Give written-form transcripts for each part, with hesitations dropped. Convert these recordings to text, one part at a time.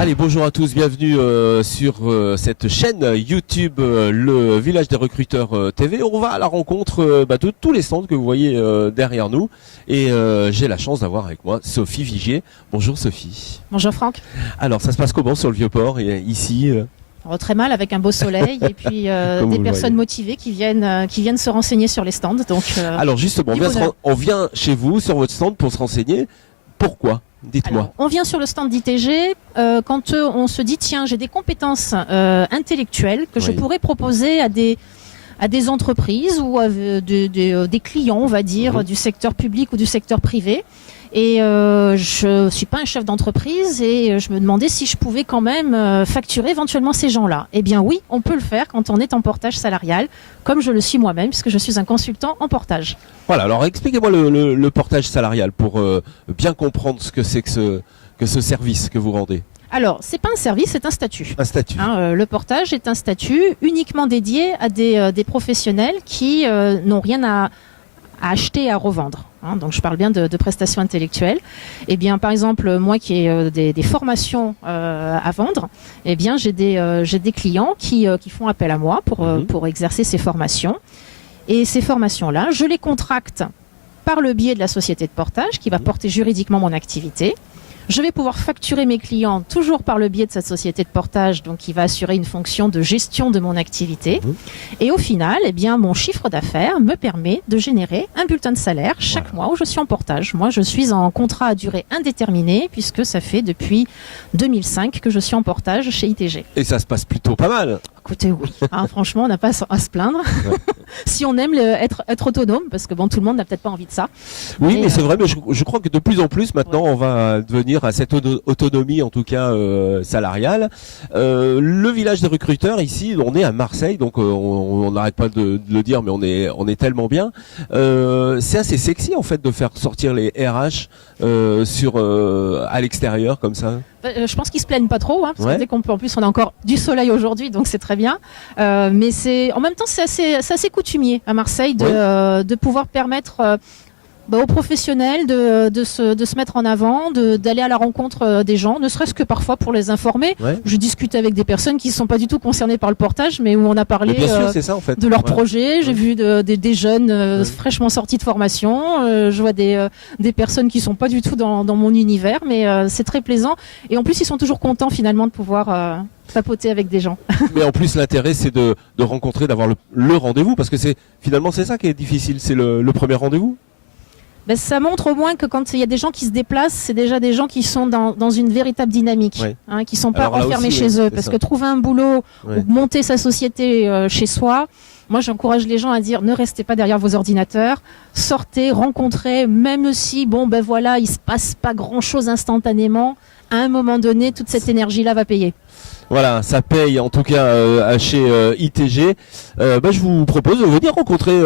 Allez, bonjour à tous, bienvenue sur cette chaîne YouTube, le Village des Recruteurs TV. On va à la rencontre de tous les stands que vous voyez derrière nous. Et j'ai la chance d'avoir avec moi Sophie Vigier. Bonjour Sophie. Bonjour Franck. Alors, ça se passe comment sur le Vieux-Port et ici Très mal, avec un beau soleil et puis des personnes motivées qui viennent se renseigner sur les stands. Donc, alors justement, on vient chez vous sur votre stand pour se renseigner. Pourquoi ? Dites-moi. On vient sur le stand d'ITG quand on se dit tiens, j'ai des compétences intellectuelles que je pourrais proposer à des entreprises ou à des clients, on va dire, du secteur public ou du secteur privé. Et je suis pas un chef d'entreprise et je me demandais si je pouvais quand même facturer éventuellement ces gens-là. Eh bien oui, on peut le faire quand on est en portage salarial, comme je le suis moi-même, puisque je suis un consultant en portage. Voilà, alors expliquez-moi le portage salarial pour bien comprendre ce que c'est que ce service que vous rendez. Alors, c'est pas un service, c'est un statut. Un statut. Le portage est un statut uniquement dédié à des professionnels qui n'ont rien à acheter et à revendre. Donc je parle bien de prestations intellectuelles. Eh bien, par exemple, moi qui ai des formations à vendre, eh bien j'ai des clients qui font appel à moi pour exercer ces formations. Et ces formations-là, je les contracte par le biais de la société de portage qui va porter juridiquement mon activité. Je vais pouvoir facturer mes clients toujours par le biais de cette société de portage, donc qui va assurer une fonction de gestion de mon activité. Et au final, eh bien, mon chiffre d'affaires me permet de générer un bulletin de salaire chaque mois où je suis en portage. Moi, je suis en contrat à durée indéterminée puisque ça fait depuis 2005 que je suis en portage chez ITG. Et ça se passe plutôt pas mal. Écoutez, oui. Franchement, on n'a pas à se plaindre. Si on aime être autonome, parce que bon, tout le monde n'a peut-être pas envie de ça. Oui, mais c'est vrai, mais je crois que de plus en plus maintenant, on va devenir à cette autonomie, en tout cas salariale. Le village des recruteurs, ici, on est à Marseille, donc on n'arrête pas de le dire, mais on est tellement bien. C'est assez sexy, en fait, de faire sortir les RH à l'extérieur, comme ça. Je pense qu'ils se plaignent pas trop, parce que dès qu'on peut, en plus on a encore du soleil aujourd'hui, donc c'est très bien. Mais en même temps c'est assez coutumier à Marseille de pouvoir permettre aux professionnels de se mettre en avant, d'aller à la rencontre des gens, ne serait-ce que parfois pour les informer. Je discute avec des personnes qui ne sont pas du tout concernées par le portage, mais où on a parlé de leur projet. J'ai vu des jeunes fraîchement sortis de formation. Je vois des personnes qui ne sont pas du tout dans mon univers, mais c'est très plaisant. Et en plus, ils sont toujours contents finalement de pouvoir papoter avec des gens. Mais en plus, l'intérêt, c'est de rencontrer, d'avoir le rendez-vous, parce que finalement, c'est ça qui est difficile, c'est le premier rendez-vous. Ça montre au moins que quand il y a des gens qui se déplacent, c'est déjà des gens qui sont dans une véritable dynamique, qui ne sont pas enfermés chez eux. Parce que trouver un boulot ou monter sa société chez soi, moi j'encourage les gens à dire ne restez pas derrière vos ordinateurs, sortez, rencontrez, même si il ne se passe pas grand-chose instantanément, à un moment donné, toute cette énergie-là va payer. Voilà, ça paye en tout cas chez ITG. Je vous propose de venir rencontrer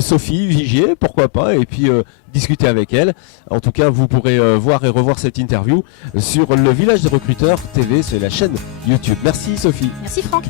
Sophie Vigier, pourquoi pas, et puis discuter avec elle. En tout cas, vous pourrez voir et revoir cette interview sur le Village des Recruteurs TV, c'est la chaîne YouTube. Merci Sophie. Merci Franck.